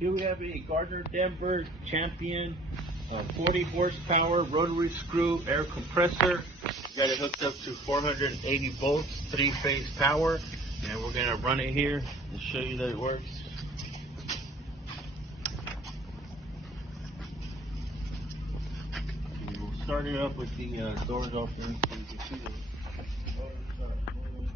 Here we have a Gardner Denver Champion 40 horsepower rotary screw air compressor. Got it hooked up to 480 volts, 3-phase power, and we're gonna run it here and show you that it works. We'll start it up with the doors open so you can see the motor start moving.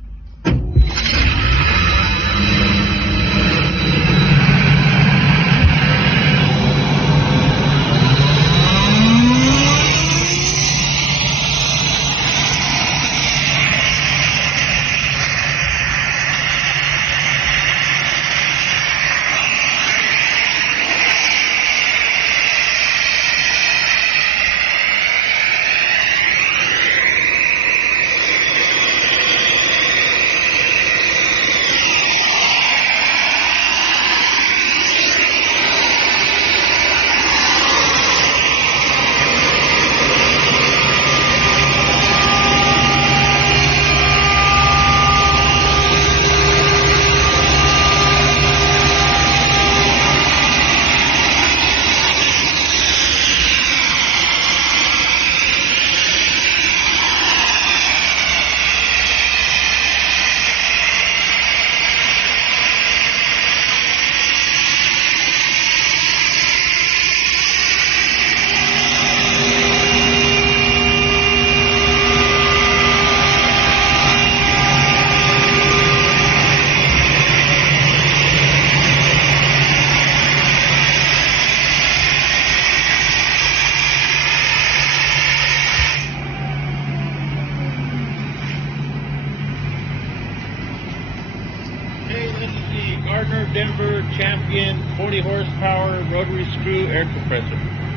Hey, this is the Gardner Denver Champion 40 horsepower rotary screw air compressor.